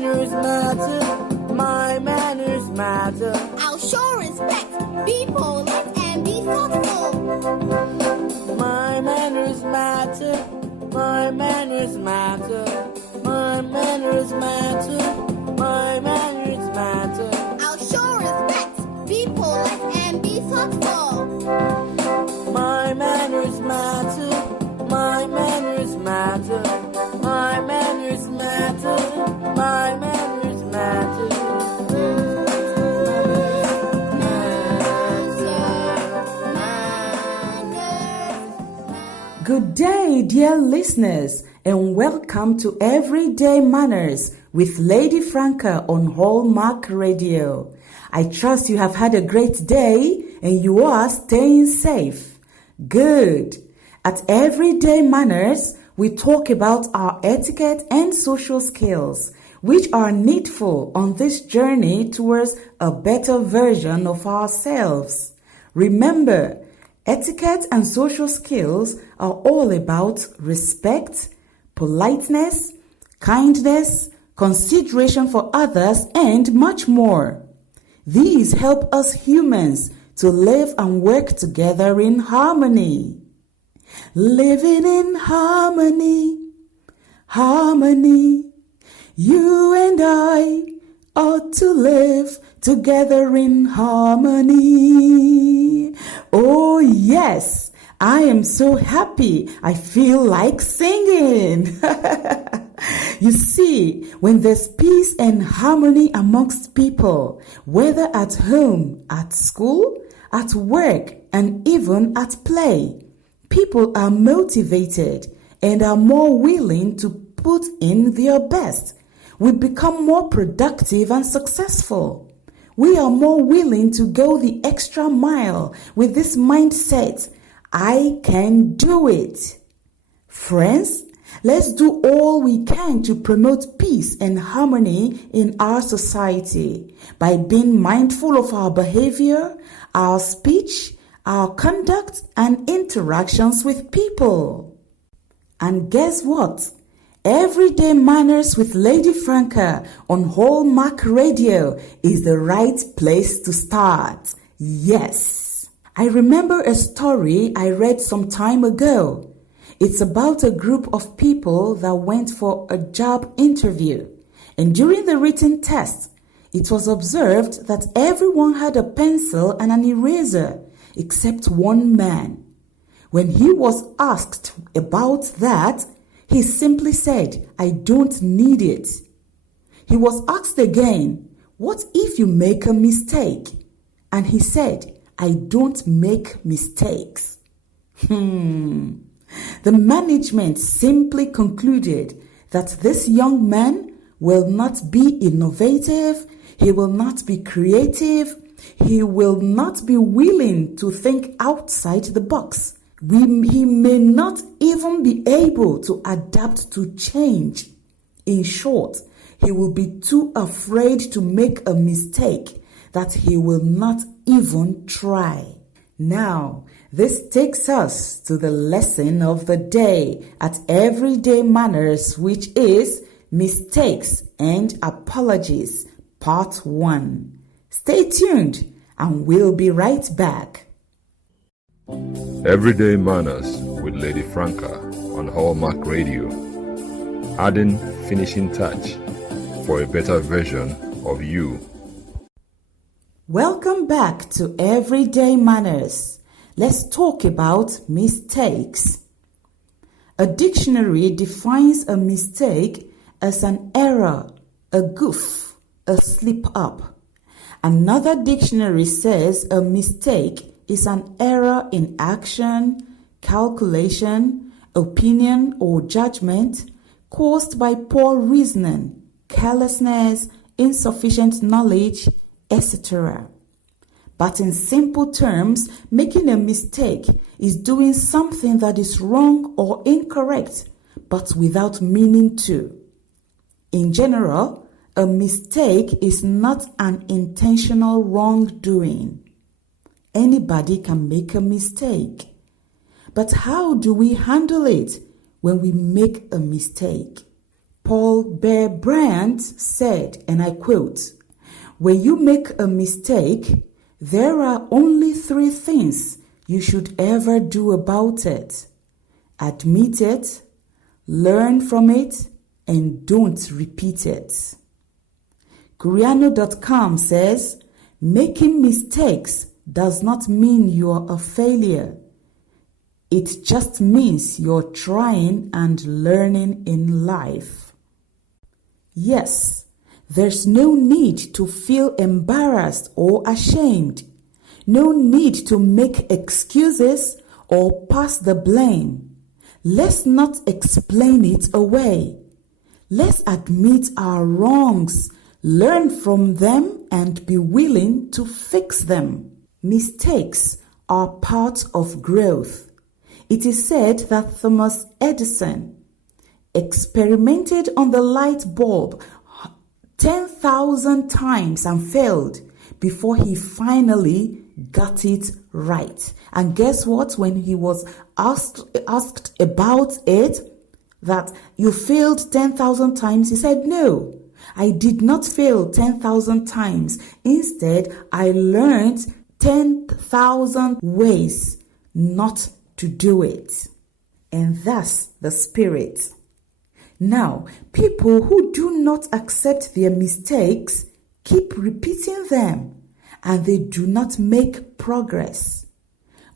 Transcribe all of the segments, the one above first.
manners matter. My manners matter. I'll show respect, be polite, and be thoughtful. My manners matter. My manners matter. My manners matter. My manners matter. I'll show respect, be polite, and be thoughtful. My manners matter. My manners matter. My manners matter. My manners matter. Good day, dear listeners, and welcome to Everyday Manners with Lady Franca on Hallmark Radio. I trust you have had a great day and you are staying safe. Good. At Everyday Manners, we talk about our etiquette and social skills, which are needful on this journey towards a better version of ourselves. Remember, etiquette and social skills are all about respect, politeness, kindness, consideration for others, and much more. These help us humans to live and work together in harmony. Living in harmony, harmony. You and I ought to live together in harmony. Oh yes, I am so happy. I feel like singing. You see, when there's peace and harmony amongst people, whether at home, at school, at work, and even at play, people are motivated and are more willing to put in their best. We become more productive and successful. We are more willing to go the extra mile with this mindset, I can do it. Friends, let's do all we can to promote peace and harmony in our society by being mindful of our behavior, our speech, our conduct, and interactions with people. And guess what? Everyday Manners with Lady Franca on Hallmark Radio is the right place to start. Yes. I remember a story I read some time ago. It's about a group of people that went for a job interview. And during the written test, it was observed that everyone had a pencil and an eraser except one man. When he was asked about that, he simply said, I don't need it. He was asked again, what if you make a mistake? And he said, I don't make mistakes. The management simply concluded that this young man will not be innovative, he will not be creative, he will not be willing to think outside the box. He may not even be able to adapt to change. In short, he will be too afraid to make a mistake that he will not even try. Now, this takes us to the lesson of the day at Everyday Manners, which is Mistakes and Apologies, Part 1. Stay tuned and we'll be right back. Everyday Manners with Lady Franca on Hallmark Radio, adding finishing touch for a better version of you. Welcome back to Everyday Manners. Let's talk about mistakes. A dictionary defines a mistake as an error, a goof, a slip-up. Another dictionary says a mistake is an error in action, calculation, opinion, or judgment caused by poor reasoning, carelessness, insufficient knowledge, etc. But in simple terms, making a mistake is doing something that is wrong or incorrect, but without meaning to. In general, a mistake is not an intentional wrongdoing. Anybody can make a mistake. But how do we handle it when we make a mistake? Paul Bear Bryant said, and I quote, "When you make a mistake, there are only 3 things you should ever do about it. Admit it, learn from it, and don't repeat it." Curiano.com says, "Making mistakes does not mean you're a failure. It just means you're trying and learning in life." Yes, there's no need to feel embarrassed or ashamed. No need to make excuses or pass the blame. Let's not explain it away. Let's admit our wrongs, learn from them, and be willing to fix them. Mistakes are part of growth. It is said that Thomas Edison experimented on the light bulb 10,000 times and failed before he finally got it right. And guess what? When he was asked about it, that you failed 10,000 times, he said, "No, I did not fail 10,000 times. Instead, I learned 10,000 ways not to do it." And that's the spirit. Now, people who do not accept their mistakes keep repeating them, and they do not make progress.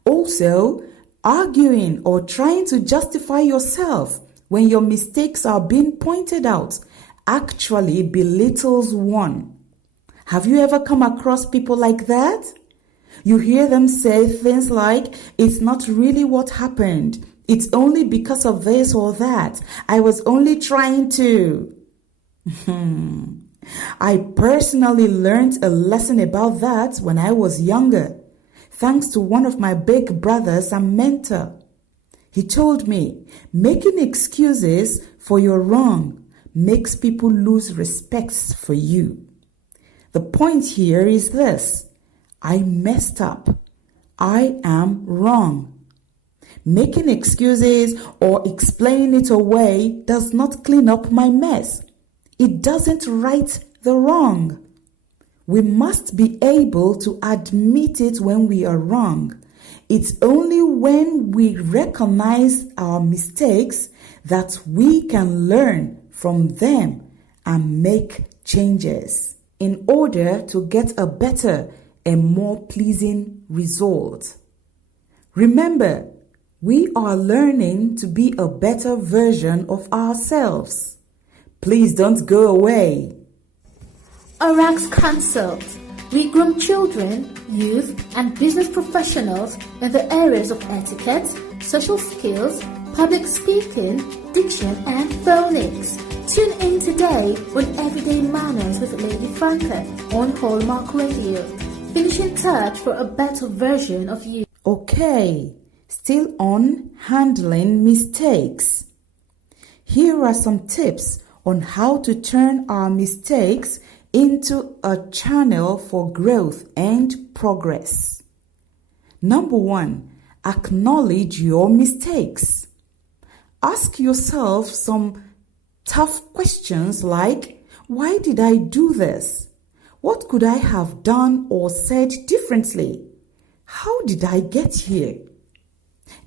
Also, arguing or trying to justify yourself when your mistakes are being pointed out actually belittles one. Have you ever come across people like that? You hear them say things like, "It's not really what happened. It's only because of this or that. I was only trying to." I personally learned a lesson about that when I was younger, thanks to one of my big brothers and mentor. He told me, making excuses for your wrong makes people lose respect for you. The point here is this: I messed up. I am wrong. Making excuses or explaining it away does not clean up my mess. It doesn't right the wrong. We must be able to admit it when we are wrong. It's only when we recognize our mistakes that we can learn from them and make changes in order to get a better and more pleasing result. Remember, we are learning to be a better version of ourselves. Please don't go away. Orax Consult. We groom children, youth, and business professionals in the areas of etiquette, social skills, public speaking, diction, and phonics. Tune in today on Everyday Manners with Lady Franca on Hallmark Radio. Finish in touch for a better version of you. Okay, still on handling mistakes. Here are some tips on how to turn our mistakes into a channel for growth and progress. Number 1, acknowledge your mistakes. Ask yourself some tough questions like, why did I do this? What could I have done or said differently? How did I get here?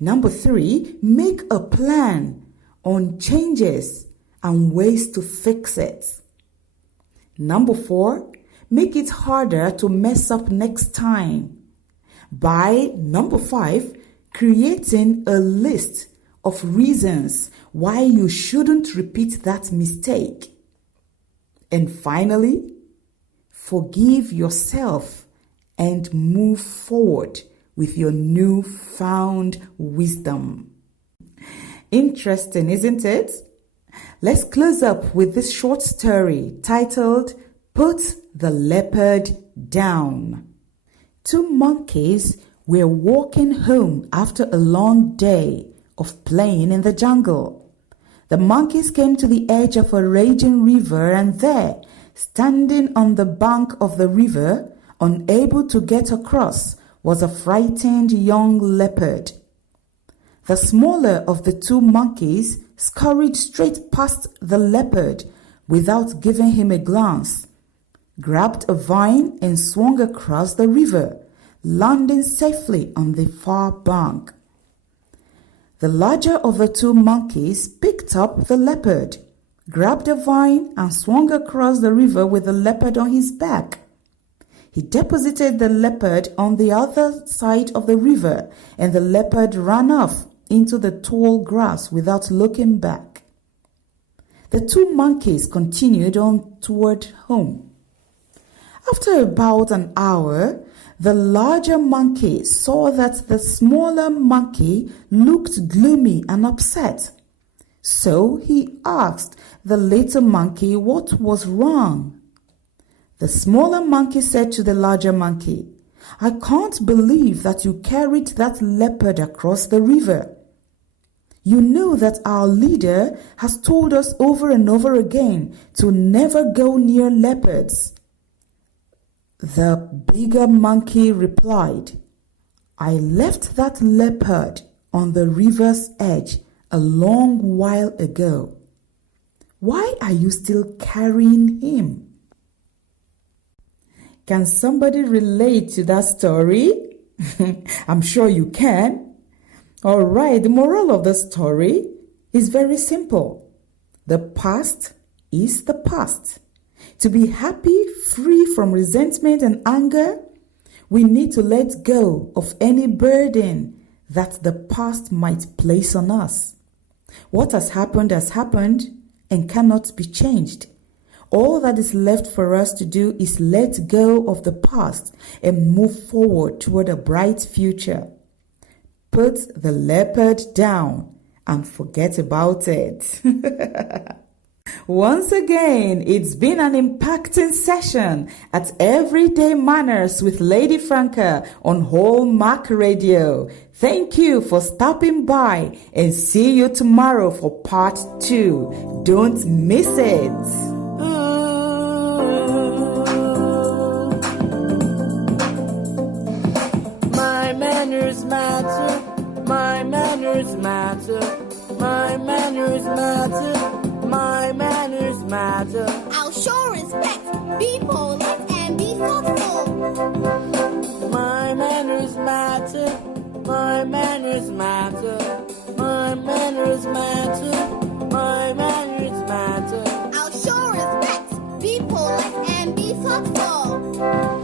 Number 3, make a plan on changes and ways to fix it. Number 4, make it harder to mess up next time. By number 5, creating a list of reasons why you shouldn't repeat that mistake. And finally, forgive yourself and move forward with your newfound wisdom. Interesting, isn't it? Let's close up with this short story titled, Put the Leopard Down. 2 monkeys were walking home after a long day of playing in the jungle. The monkeys came to the edge of a raging river, and there, standing on the bank of the river, unable to get across, was a frightened young leopard. The smaller of the 2 monkeys scurried straight past the leopard without giving him a glance, grabbed a vine and swung across the river, landing safely on the far bank. The larger of the two monkeys picked up the leopard, grabbed a vine and swung across the river with the leopard on his back. He deposited the leopard on the other side of the river, and the leopard ran off into the tall grass without looking back. The two monkeys continued on toward home. After about an hour, the larger monkey saw that the smaller monkey looked gloomy and upset. So he asked the little monkey what was wrong. The smaller monkey said to the larger monkey, "I can't believe that you carried that leopard across the river. You know that our leader has told us over and over again to never go near leopards." The bigger monkey replied, "I left that leopard on the river's edge a long while ago. Why are you still carrying him?" Can somebody relate to that story? I'm sure you can. All right, the moral of the story is very simple. The past is the past. To be happy, free from resentment and anger, we need to let go of any burden that the past might place on us. What has happened and cannot be changed. All that is left for us to do is let go of the past and move forward toward a bright future. Put the leopard down and forget about it. Once again, it's been an impacting session at Everyday Manners with Lady Franca on Hallmark Radio. Thank you for stopping by and see you tomorrow for part 2. Don't miss it. My manners matter. My manners matter. My manners matter. My manners matter. I'll show respect, be polite and be thoughtful. My manners matter. My manners matter. My manners matter. My manners matter. I'll show respect, be polite and be thoughtful.